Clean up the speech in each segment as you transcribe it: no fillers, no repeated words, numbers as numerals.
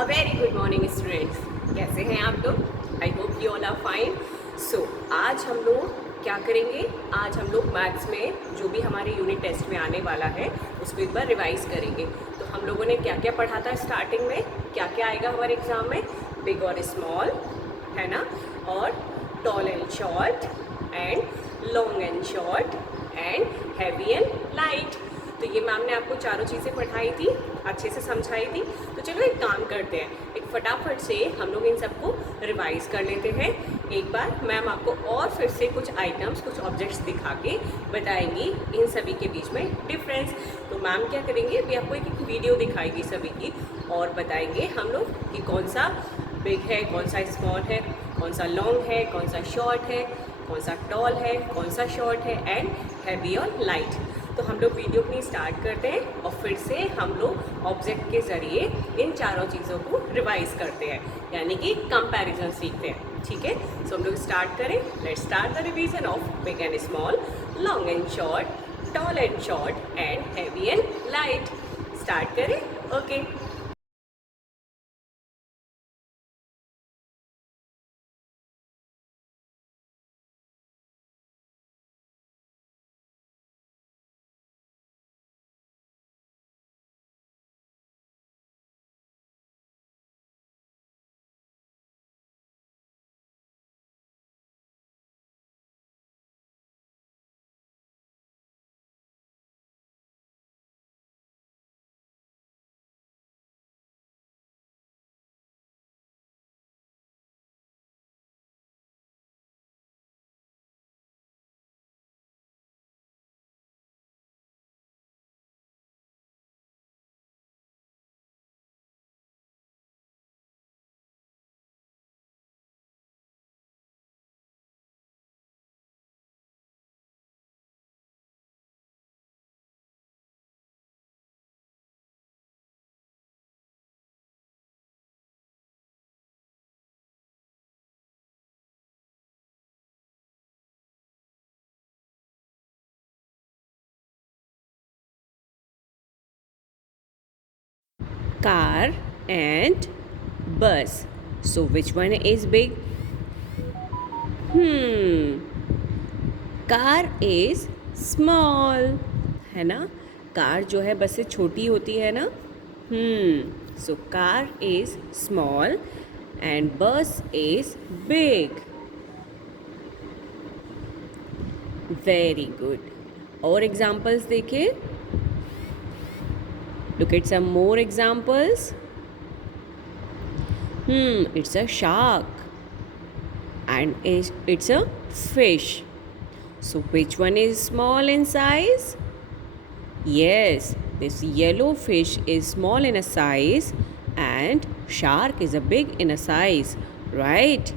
अ very good morning students. कैसे हैं आप लोग? I hope you all are fine. So आज हम लोग क्या करेंगे? आज हम लोग मैथ्स में जो भी हमारे यूनिट टेस्ट में आने वाला है उसको एक बार रिवाइज करेंगे। तो हम लोगों ने क्या क्या पढ़ा था स्टार्टिंग में, क्या क्या आएगा हमारे एग्ज़ाम में, बिग और स्मॉल, है ना, और toll and short and long and short and heavy and light. तो ये मैम ने आपको चारों चीज़ें पढ़ाई थी, अच्छे से समझाई थी। तो चलो एक काम करते हैं, एक फटाफट से हम लोग इन सबको रिवाइज कर लेते हैं। एक बार मैम आपको और फिर से कुछ आइटम्स, कुछ ऑब्जेक्ट्स दिखा के बताएंगी इन सभी के बीच में डिफरेंस। तो मैम क्या करेंगे, अभी आपको एक वीडियो दिखाएगी सभी की और बताएंगे हम लोग कि कौन सा बिग है, कौन सा स्मॉल है, कौन सा लॉन्ग है, कौन सा शॉर्ट है, कौन सा टॉल है, कौन सा शॉर्ट है एंड हैवी और लाइट। तो हम लोग वीडियो अपनी स्टार्ट करते हैं और फिर से हम लोग ऑब्जेक्ट के ज़रिए इन चारों चीज़ों को रिवाइज करते हैं, यानी कि कंपैरिजन सीखते हैं। ठीक है, सो हम लोग स्टार्ट करें। Let's start the revision of big and small, long and short, tall and short and heavy and light. Start करें। Okay. Car and bus. So which one is big? Hmm. Car is small, है ना। Car जो है बस से छोटी होती है ना। So car is small and bus is big. Very good. और एग्जाम्पल्स देखिए, look at some more examples. It's a shark and it's a fish. So which one is small in size? Yes, this yellow fish is small in a size and shark is a big in a size, right?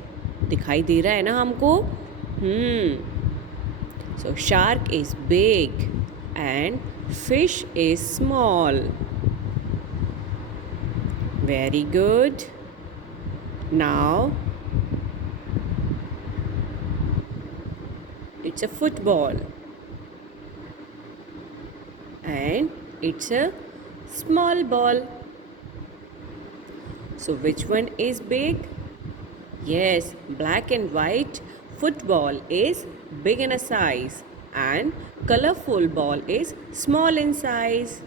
दिखाई दे रहा है ना हमको? So shark is big and fish is small. Very good. Now it's a football and it's a small ball. So which one is big? Yes, black and white football is big in a size and colorful ball is small in size.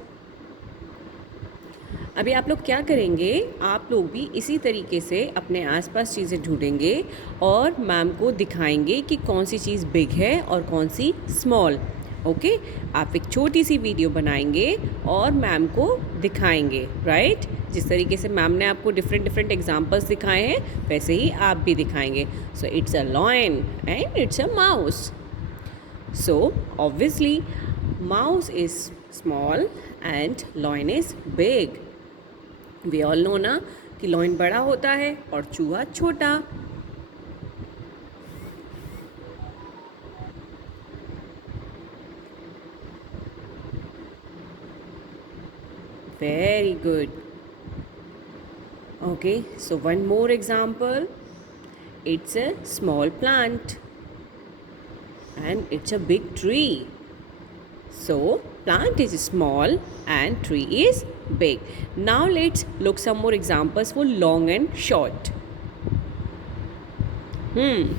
अभी आप लोग क्या करेंगे, आप लोग भी इसी तरीके से अपने आसपास चीज़ें ढूंढेंगे और मैम को दिखाएंगे कि कौन सी चीज़ बिग है और कौन सी स्मॉल। ओके, आप एक छोटी सी वीडियो बनाएंगे और मैम को दिखाएंगे, राइट। जिस तरीके से मैम ने आपको डिफरेंट डिफरेंट एग्जांपल्स दिखाए हैं वैसे ही आप भी दिखाएंगे। So it's a lion and it's a mouse. So obviously mouse is small and lion is big. We all know ना कि लॉयन बड़ा होता है और चूहा छोटा। Very good. Okay, so one more example. It's a small plant and it's a big tree. So plant is small and tree is big. Now let's look some more examples for long and short.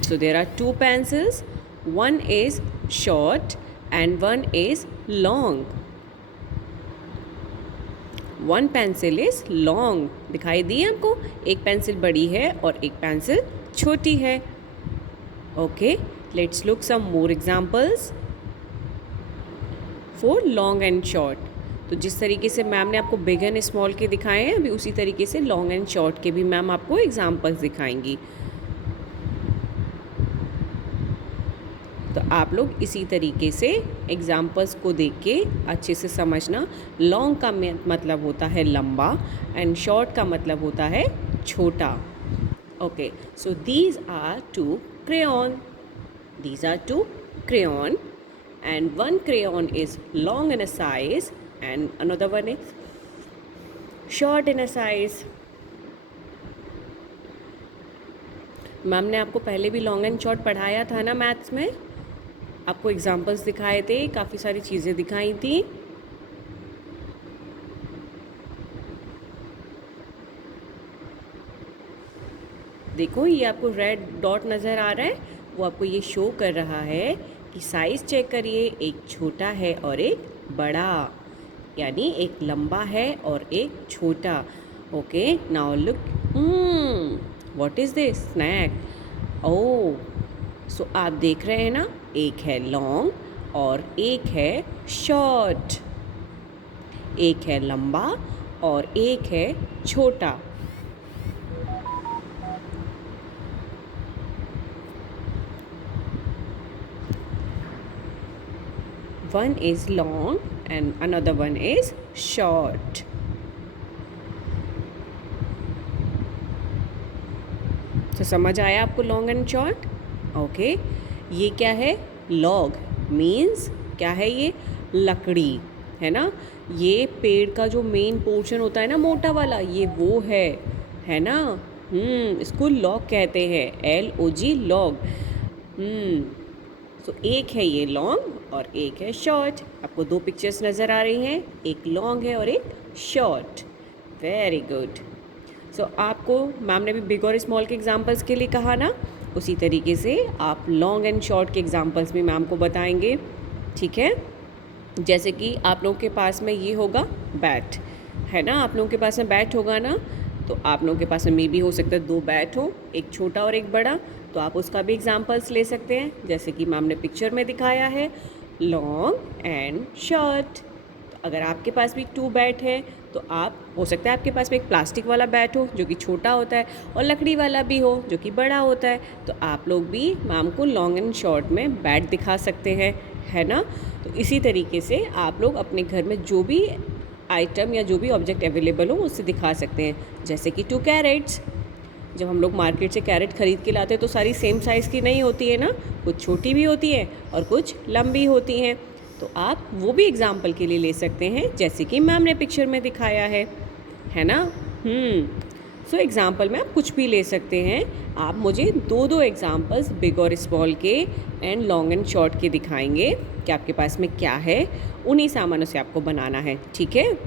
So there are two pencils. One is short and one is long. One pencil is long. दिखाई दी आपको? एक pencil बड़ी है और एक pencil छोटी है. Okay, let's look some more examples for long and short. तो जिस तरीके से मैम ने आपको बिग एंड स्मॉल के दिखाए हैं, अभी उसी तरीके से लॉन्ग एंड शॉर्ट के भी मैम आपको एग्जाम्पल्स दिखाएंगी. तो आप लोग इसी तरीके से एग्जाम्पल्स को देख के अच्छे से समझना. लॉन्ग का मतलब होता है लंबा एंड शॉर्ट का मतलब होता है छोटा. Okay, so these are two crayon. These are two crayon and one crayon is long in a size and another one is short in a size. Ma'am ने आपको पहले भी लॉन्ग एंड शॉर्ट पढ़ाया था ना मैथ्स में. आपको examples दिखाए थे, काफ़ी सारी चीज़ें दिखाई थी. देखो ये आपको रेड डॉट नज़र आ रहा है, वो आपको ये शो कर रहा है कि साइज़ चेक करिए, एक छोटा है और एक बड़ा, यानी एक लंबा है और एक छोटा. Okay, now look, what is this? Snack. Oh, so आप देख रहे हैं ना, एक है लॉन्ग और एक है शॉर्ट. एक है लंबा और एक है छोटा. One is long and another one is short. तो समझ आया आपको लॉन्ग एंड शॉर्ट? ओके, ये क्या है? लॉग मीन्स क्या है? ये लकड़ी है ना. ये पेड़ का जो मेन पोर्शन होता है ना, मोटा वाला, ये वो है ना. इसको लॉग कहते हैं, LOG, लॉग. तो एक है ये लॉन्ग और एक है शॉर्ट. आपको दो पिक्चर्स नज़र आ रही हैं, एक लॉन्ग है और एक शॉर्ट. Very good. सो आपको मैम ने भी बिग और स्मॉल के एग्जांपल्स के लिए कहा ना, उसी तरीके से आप लॉन्ग एंड शॉर्ट के एग्जांपल्स भी मैम को बताएंगे. ठीक है, जैसे कि आप लोगों के पास में ये होगा बैट, है ना. आप लोगों के पास में बैट होगा ना, तो आप लोगों के पास में मे भी हो सकता है दो बैट हो, एक छोटा और एक बड़ा. तो आप उसका भी एग्जांपल्स ले सकते हैं, जैसे कि मैम ने पिक्चर में दिखाया है, लॉन्ग एंड शॉर्ट. अगर आपके पास भी टू बैट है तो आप, हो सकता है आपके पास में एक प्लास्टिक वाला बैट हो जो कि छोटा होता है और लकड़ी वाला भी हो जो कि बड़ा होता है. तो आप लोग भी मैम को लॉन्ग एंड शॉर्ट में बैट दिखा सकते हैं, है ना. तो इसी तरीके से आप लोग अपने घर में जो भी आइटम या जो भी ऑब्जेक्ट अवेलेबल हो उससे दिखा सकते हैं. जैसे कि 2 कैरेट्स. जब हम लोग मार्केट से कैरेट ख़रीद के लाते हैं तो सारी सेम साइज़ की नहीं होती है ना, कुछ छोटी भी होती है और कुछ लंबी होती हैं. तो आप वो भी एग्जाम्पल के लिए ले सकते हैं, जैसे कि मैम ने पिक्चर में दिखाया है ना. सो एग्ज़ाम्पल में आप कुछ भी ले सकते हैं. आप मुझे दो एग्जाम्पल्स बिग और स्मॉल के एंड लॉन्ग एंड शॉर्ट के दिखाएंगे कि आपके पास में क्या है, उन्हीं सामानों से आपको बनाना है. ठीक है,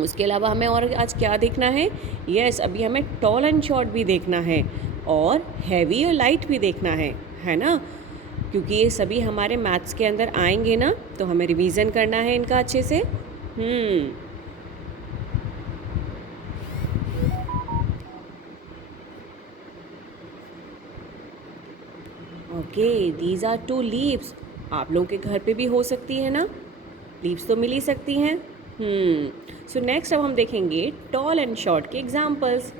उसके अलावा हमें और आज क्या देखना है? यस, अभी हमें टॉल एंड शॉर्ट भी देखना है और हैवी और लाइट भी देखना है ना. क्योंकि ये सभी हमारे मैथ्स के अंदर आएंगे ना, तो हमें रिवीजन करना है इनका अच्छे से. Okay, these are 2 leaves. आप लोगों के घर पे भी हो सकती है ना, लीव्स तो मिल ही सकती हैं. सो नेक्स्ट अब हम देखेंगे टॉल एंड शॉर्ट के एग्जाम्पल्स.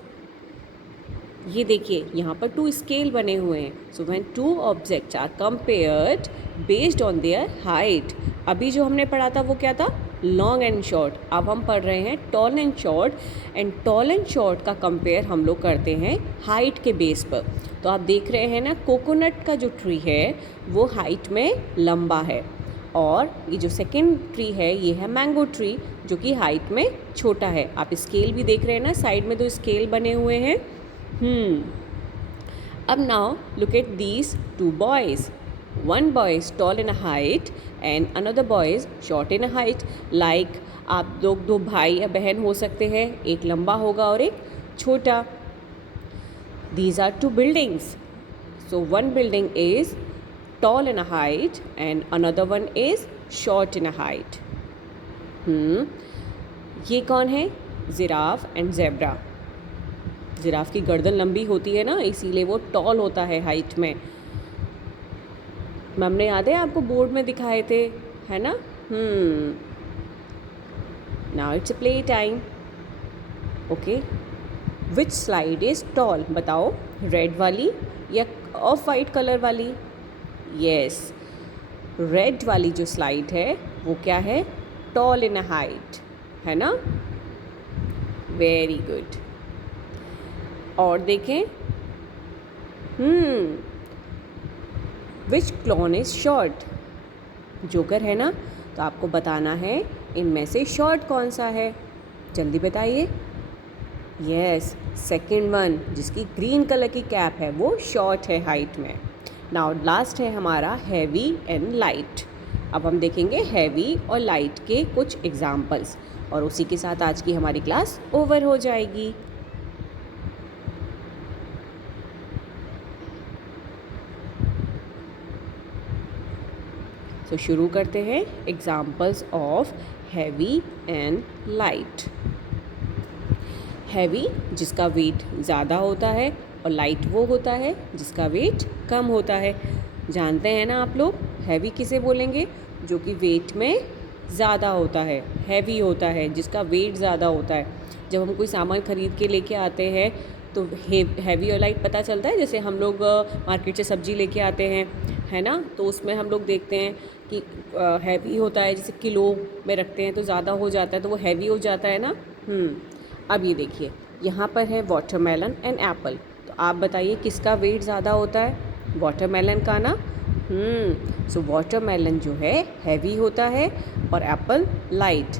ये देखिए यहाँ पर 2 स्केल बने हुए हैं. So when 2 objects are compared based on their height. अभी जो हमने पढ़ा था वो क्या था? Long and short. अब हम पढ़ रहे हैं tall and short. And tall and short का कंपेयर हम लोग करते हैं हाइट के बेस पर. तो आप देख रहे हैं ना, कोकोनट का जो ट्री है वो हाइट में लंबा है, और ये जो सेकेंड ट्री है ये है मैंगो ट्री जो कि हाइट में छोटा है. आप स्केल भी देख रहे हैं ना, साइड में 2 स्केल बने हुए हैं. अब now look at these 2 boys. One boy is tall in a height and another boy is short in a height. Like आप लोग दो भाई या बहन हो सकते हैं, एक लंबा होगा और एक छोटा. These are two buildings. So one building is tall in a height and another one is short in a height. ये कौन है? Giraffe and zebra. जिराफ की गर्दन लंबी होती है ना, इसीलिए वो टॉल होता है हाइट में. मैम ने याद है आपको बोर्ड में दिखाए थे, है ना? Now it's a play time. Okay, which slide is tall? बताओ, रेड वाली या ऑफ वाइट कलर वाली? यस, रेड वाली जो स्लाइड है वो क्या है? टॉल इन अ हाइट, है ना? Very good. और देखें, विच क्लॉन इज शॉर्ट? जोकर है ना, तो आपको बताना है इनमें से शॉर्ट कौन सा है. जल्दी बताइए. यस, सेकंड वन, जिसकी ग्रीन कलर की कैप है वो शॉर्ट है हाइट में. नाउ लास्ट है हमारा हैवी एंड लाइट. अब हम देखेंगे हैवी और लाइट के कुछ एग्जाम्पल्स, और उसी के साथ आज की हमारी क्लास ओवर हो जाएगी. तो शुरू करते हैं examples of heavy and light. Heavy जिसका वेट ज़्यादा होता है, और लाइट वो होता है जिसका वेट कम होता है. जानते हैं ना आप लोग, हैवी किसे बोलेंगे? जो कि वेट में ज़्यादा होता है, हैवी होता है, जिसका वेट ज़्यादा होता है. जब हम कोई सामान ख़रीद के लेके आते हैं तो हैवी और लाइट पता चलता है. जैसे हम लोग मार्केट से सब्ज़ी लेके आते हैं, है ना, तो उसमें हम लोग देखते हैं कि हैवी होता है, जैसे किलो में रखते हैं तो ज़्यादा हो जाता है, तो वो हैवी हो जाता है ना. अब ये देखिए, यहाँ पर है वाटरमेलन एंड एप्पल. तो आप बताइए किसका वेट ज़्यादा होता है? वाटरमेलन का ना. सो वाटरमेलन जो है हैवी होता है और एप्पल लाइट.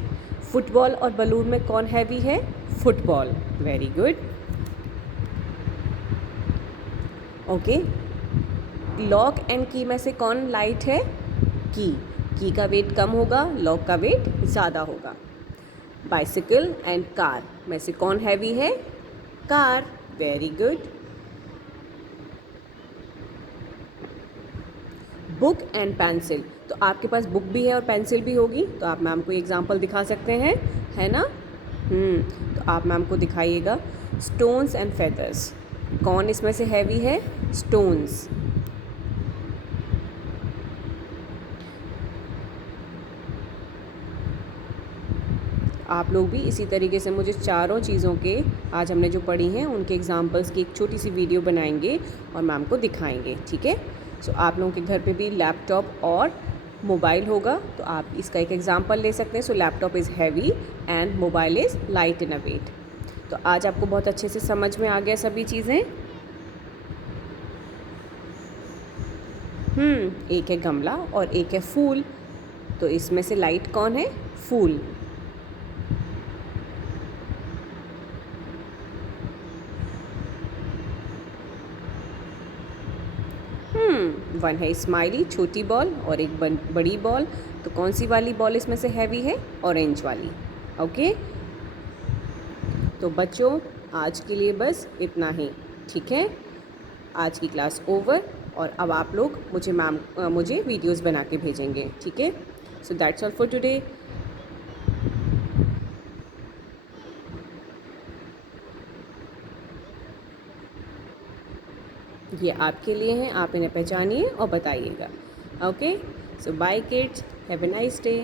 फुटबॉल और बलून में कौन हैवी है? Football. Very good. Okay, lock and की में से कौन लाइट है? की का वेट कम होगा, लॉक का वेट ज़्यादा होगा. बाइसिकल एंड कार में से कौन हैवी है? Car. Very good. Book and pencil. तो आपके पास बुक भी है और पेंसिल भी होगी, तो आप मैम को एग्जांपल दिखा सकते हैं, है ना? तो आप मैम को दिखाइएगा. स्टोन्स एंड फेदर्स, कौन इसमें से हैवी है? स्टोन्स. आप लोग भी इसी तरीके से मुझे चारों चीज़ों के, आज हमने जो पढ़ी हैं उनके एग्जांपल्स की एक छोटी सी वीडियो बनाएंगे और मैम को दिखाएंगे. ठीक है? सो आप लोगों के घर पे भी लैपटॉप और मोबाइल होगा, तो आप इसका एक एग्जांपल ले सकते हैं. So laptop is heavy and mobile is light in a weight. तो आज आपको बहुत अच्छे से समझ में आ गया सभी चीज़ें. एक है गमला और एक है फूल. तो इसमें से लाइट कौन है? फूल. वन है स्माइली, छोटी बॉल, और एक बड़ी बॉल. तो कौन सी वाली बॉल इसमें से हैवी है? ऑरेंज वाली. ओके, तो बच्चों आज के लिए बस इतना ही. ठीक है, आज की क्लास ओवर. और अब आप लोग मुझे वीडियोस बना के भेजेंगे. ठीक है? So that's all for today. ये आपके लिए हैं, आप इन्हें पहचानिए और बताइएगा. Okay, so bye kids, have a nice day.